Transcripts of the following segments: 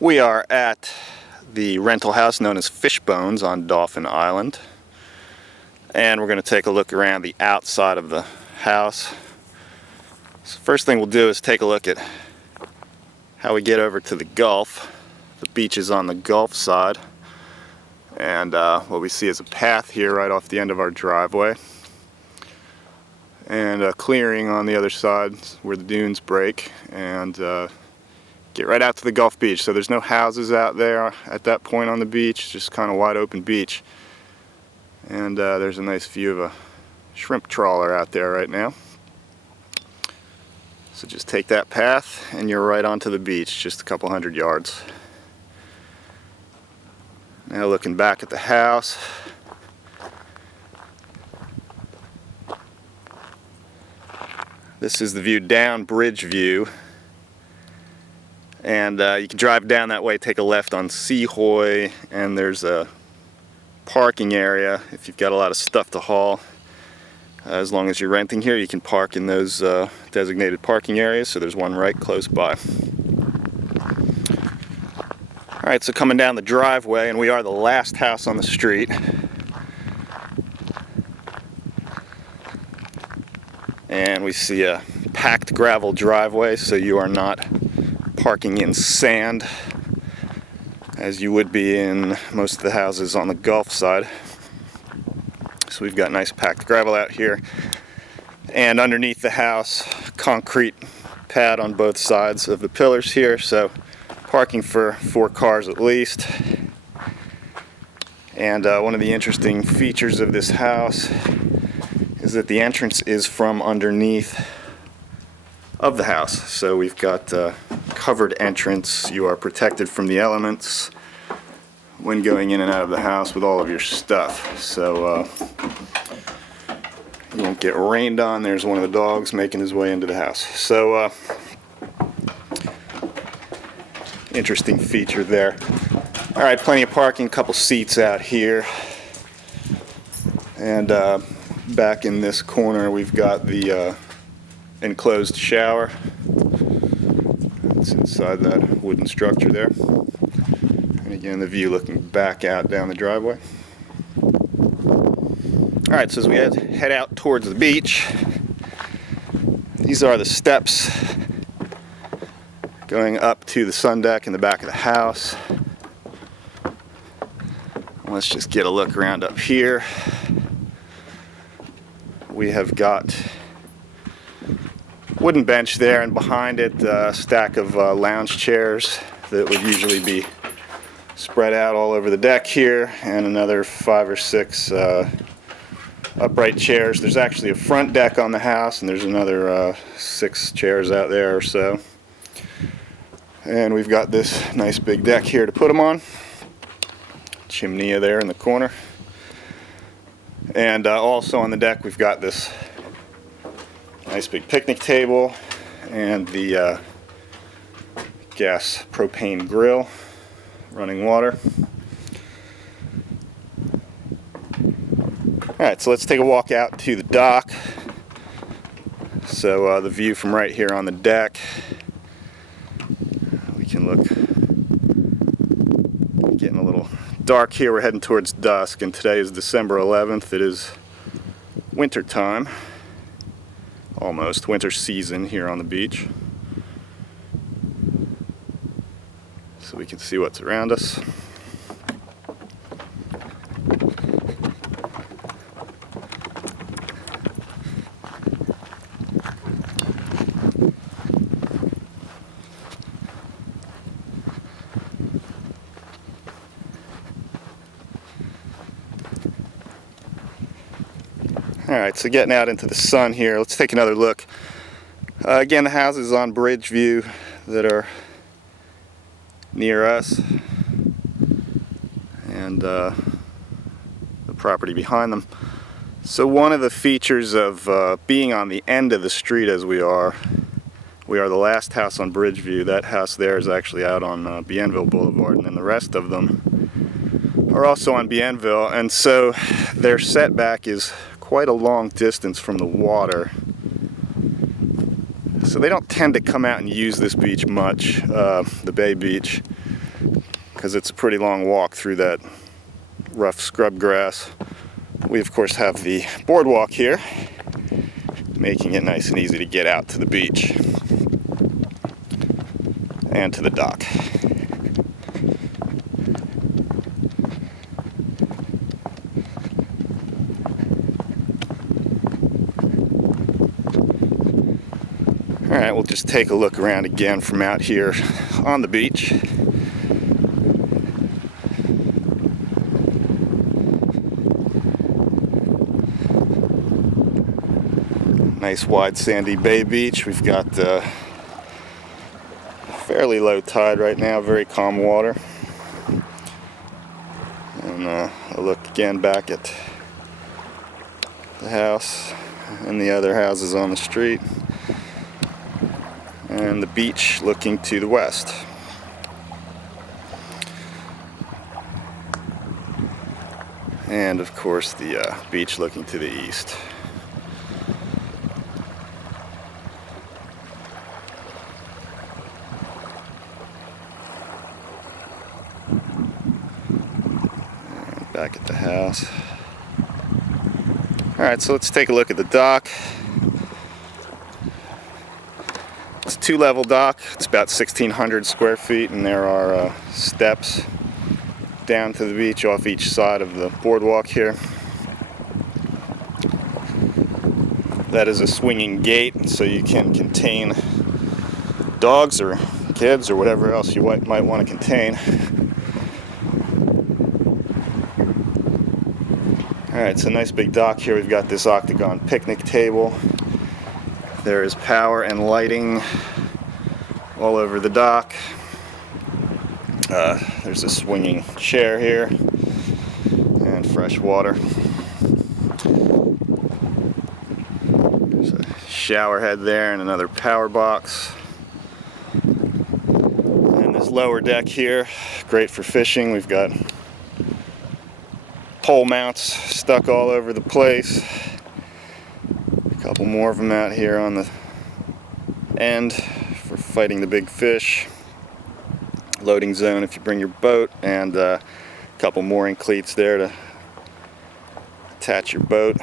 We are at the rental house known as Fishbones on Dauphin Island, and we're going to take a look around the outside of the house. So first thing we'll do is take a look at how we get over to the Gulf. The beach is on the Gulf side, and what we see is a path here right off the end of our driveway, and a clearing on the other side where the dunes break, and get right out to the Gulf beach. So there's no houses out there at that point on the beach, just kind of wide open beach. And there's a nice view of a shrimp trawler out there right now. So just take that path and you're right onto the beach, just a couple hundred yards. Now looking back at the house, this is the view down Bridge View. And you can drive down that way, take a left on Seahoy, and there's a parking area if you've got a lot of stuff to haul. As long as you're renting here, you can park in those designated parking areas, so there's one right close by. Alright, so coming down the driveway, and we are the last house on the street. And we see a packed gravel driveway, so you are not parking in sand as you would be in most of the houses on the Gulf side. So we've got nice packed gravel out here, and underneath the house, concrete pad on both sides of the pillars here, so parking for 4 cars at least. And one of the interesting features of this house is that the entrance is from underneath of the house. So we've got covered entrance. You are protected from the elements when going in and out of the house with all of your stuff. So you won't get rained on. There's one of the dogs making his way into the house. So interesting feature there. Alright, plenty of parking, couple seats out here. And back in this corner we've got the enclosed shower. It's inside that wooden structure there. And again, the view looking back out down the driveway. Alright, so as we head out towards the beach, these are the steps going up to the sun deck in the back of the house. Let's just get a look around up here. We have got wooden bench there, and behind it a stack of lounge chairs that would usually be spread out all over the deck here, and another 5 or 6 upright chairs. There's actually a front deck on the house, and there's another 6 chairs out there or so. And we've got this nice big deck here to put them on. Chimney there in the corner. And also on the deck we've got this nice big picnic table and the gas propane grill, running water. Alright, so let's take a walk out to the dock. So the view from right here on the deck, we can look, getting a little dark here, we're heading towards dusk, and today is December 11th. It is winter time. Almost winter season here on the beach, so we can see what's around us. Alright, so getting out into the sun here, let's take another look. Again, the houses on Bridge View that are near us, and the property behind them. So one of the features of being on the end of the street as we are the last house on Bridge View. That house there is actually out on Bienville Boulevard, and then the rest of them are also on Bienville, and so their setback is quite a long distance from the water. So they don't tend to come out and use this beach much, the Bay Beach. because it's a pretty long walk through that rough scrub grass. We of course have the boardwalk here, making it nice and easy to get out to the beach and to the dock. Alright, we'll just take a look around again from out here on the beach. Nice wide sandy bay beach. We've got fairly low tide right now, very calm water. And a look again back at the house and the other houses on the street. And the beach looking to the west. And of course the beach looking to the east. And back at the house. Alright, so let's take a look at the dock. It's a two-level dock. It's about 1,600 square feet, and there are steps down to the beach off each side of the boardwalk here. That is a swinging gate, so you can contain dogs or kids or whatever else you might want to contain. Alright, it's a nice big dock here. We've got this octagon picnic table. There is power and lighting all over the dock. There's a swinging chair here and fresh water. There's a shower head there and another power box. And this lower deck here, great for fishing. We've got pole mounts stuck all over the place. Couple more of them out here on the end for fighting the big fish. Loading zone if you bring your boat, and a couple mooring cleats there to attach your boat.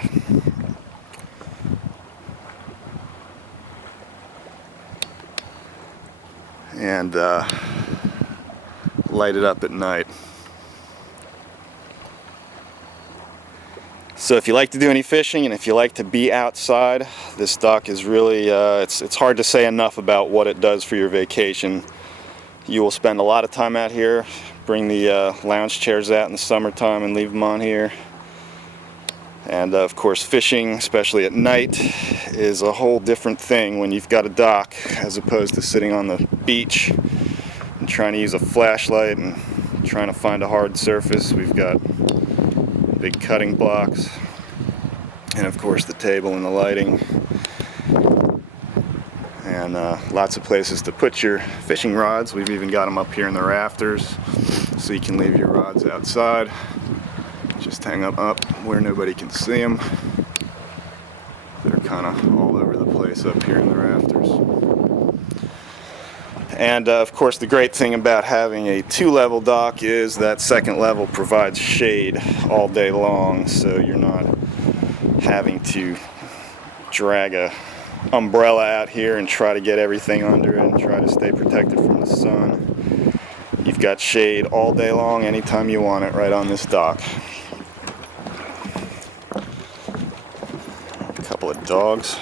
And light it up at night. So if you like to do any fishing and if you like to be outside, this dock is really, it's hard to say enough about what it does for your vacation. You will spend a lot of time out here. Bring the lounge chairs out in the summertime and leave them on here. And of course fishing, especially at night, is a whole different thing when you've got a dock as opposed to sitting on the beach and trying to use a flashlight and trying to find a hard surface. We've got big cutting blocks, and of course the table and the lighting, and lots of places to put your fishing rods. We've even got them up here in the rafters, so you can leave your rods outside. Just hang them up where nobody can see them. They're kind of all over the place up here in the rafters. And of course the great thing about having a two-level dock is that second level provides shade all day long, so you're not having to drag a umbrella out here and try to get everything under it and try to stay protected from the sun. You've got shade all day long anytime you want it right on this dock. A couple of dogs.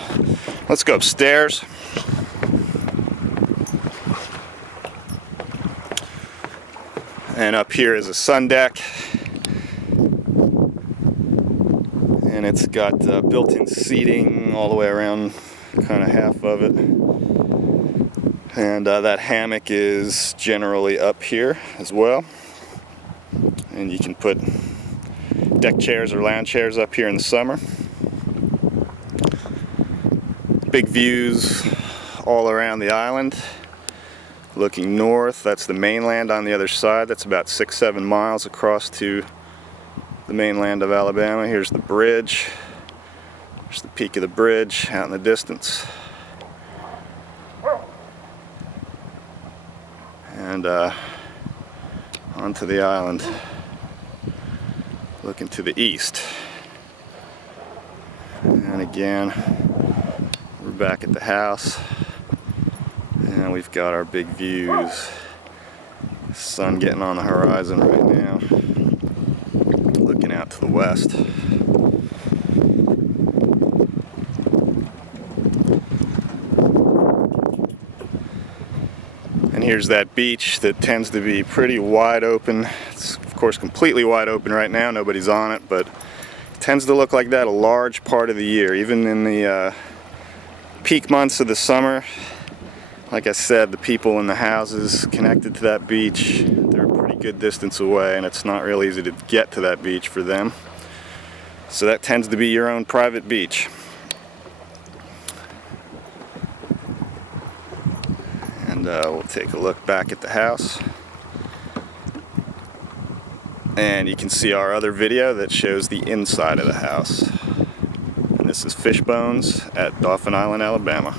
Let's go upstairs. And up here is a sun deck, and it's got built-in seating all the way around, kind of half of it. And that hammock is generally up here as well. And you can put deck chairs or lounge chairs up here in the summer. Big views all around the island. Looking north, that's the mainland on the other side. That's about 6-7 miles across to the mainland of Alabama. Here's the bridge. There's the peak of the bridge out in the distance. And onto the island, looking to the east. And again, we're back at the house, and we've got our big views. Sun getting on the horizon right now, looking out to the west. And here's that beach that tends to be pretty wide open. It's of course completely wide open right now, nobody's on it, but it tends to look like that a large part of the year, even in the peak months of the summer. Like I said, the people in the houses connected to that beach, they're a pretty good distance away, and it's not real easy to get to that beach for them. So that tends to be your own private beach. And we'll take a look back at the house. And you can see our other video that shows the inside of the house. And this is Fish Bones at Dauphin Island, Alabama.